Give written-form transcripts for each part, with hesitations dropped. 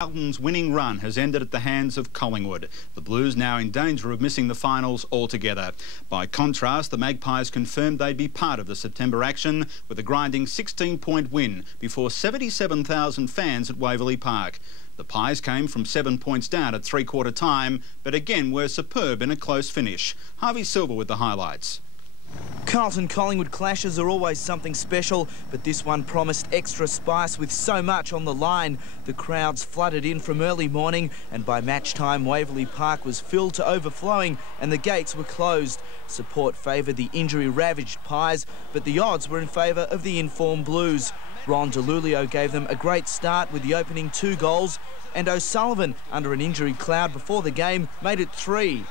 Carlton's winning run has ended at the hands of Collingwood. The Blues now in danger of missing the finals altogether. By contrast, the Magpies confirmed they'd be part of the September action with a grinding 16-point win before 77,000 fans at Waverley Park. The Pies came from 7 points down at three-quarter time, but again were superb in a close finish. Harvey Silver with the highlights. Carlton-Collingwood clashes are always something special, but this one promised extra spice with so much on the line. The crowds flooded in from early morning, and by match time Waverley Park was filled to overflowing and the gates were closed. Support favoured the injury-ravaged Pies, but the odds were in favour of the informed Blues. Ron DeLulio gave them a great start with the opening 2 goals, and O'Sullivan, under an injury cloud before the game, made it 3.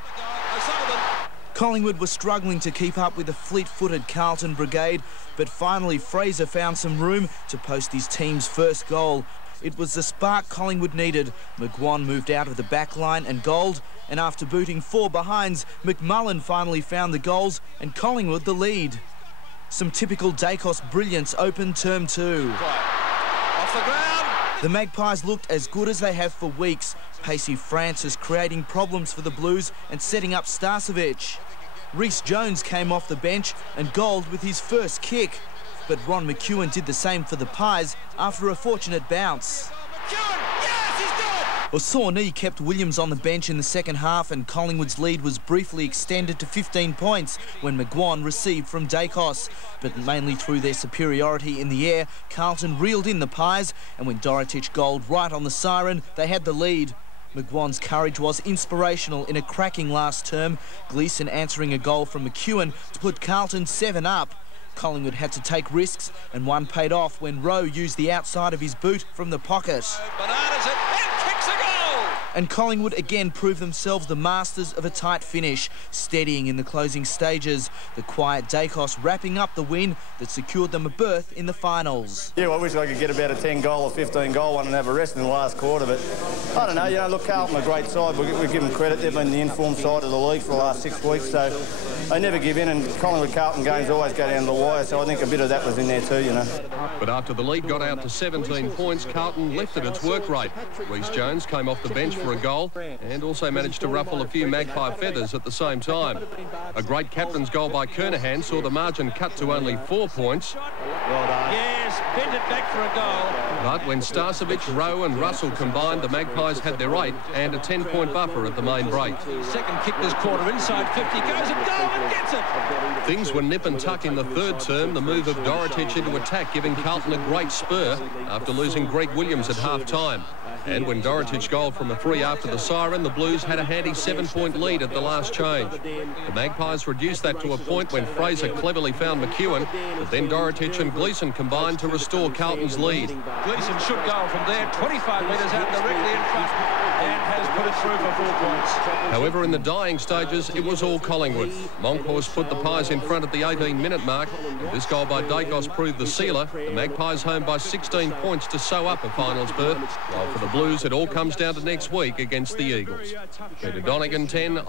Collingwood was struggling to keep up with the fleet-footed Carlton brigade, but finally Fraser found some room to post his team's first goal. It was the spark Collingwood needed. McGuan moved out of the back line and goaled, and after booting 4 behinds, McMullen finally found the goals and Collingwood the lead. Some typical Dacos brilliance opened term 2. Off the ground. The Magpies looked as good as they have for weeks. Pacey Francis creating problems for the Blues and setting up Starcevic. Rhys Jones came off the bench and goaled with his first kick. But Ron McEwen did the same for the Pies after a fortunate bounce. Osaunee kept Williams on the bench in the second half, and Collingwood's lead was briefly extended to 15 points when McGuan received from Dacos. But mainly through their superiority in the air, Carlton reeled in the Pies, and when Dorotic goaled right on the siren, they had the lead. McGuan's courage was inspirational in a cracking last term, Gleeson answering a goal from McEwen to put Carlton 7 up. Collingwood had to take risks, and one paid off when Rowe used the outside of his boot from the pocket. And Collingwood again proved themselves the masters of a tight finish, steadying in the closing stages. The quiet Dacos wrapping up the win that secured them a berth in the finals. Yeah, well, I wish I could get about a 10-goal or 15-goal one and have a rest in the last quarter, but I don't know, look, Carlton are a great side. We give them credit. They've been the informed side of the league for the last 6 weeks, so they never give in, and Collingwood-Carlton games always go down to the wire, so I think a bit of that was in there too, But after the lead got out to 17 points, Carlton lifted its work rate. Rhys Jones came off the bench for a goal and also managed to ruffle a few Magpie feathers at the same time. A great captain's goal by Kernahan saw the margin cut to only 4 points. Well done. Yes, bent it back for a goal. But when Starcevic, Rowe and Russell combined, the Magpies had their 8 and a 10-point buffer at the main break. Second kick this quarter, inside 50, goes and goal and gets it. Things were nip and tuck in the third term. The move of Dorotic into attack giving Carlton a great spur after losing Greg Williams at half-time. And when Dorotic goaled from a 3 after the siren, the Blues had a handy 7-point lead at the last change. The Magpies reduced that to a point when Fraser cleverly found McEwen, but then Dorotic and Gleeson combined to restore Carlton's lead. Gleeson should goal from there, 25 metres out directly in front, and has put it through for 4 points. However, in the dying stages, it was all Collingwood. Monkhorst put the Pies in front at the 18-minute mark, and this goal by Dacos proved the sealer. The Magpies home by 16 points to sew up a finals berth, while for the Blues it all comes down to next week against the Eagles. Peter Donegan, 10.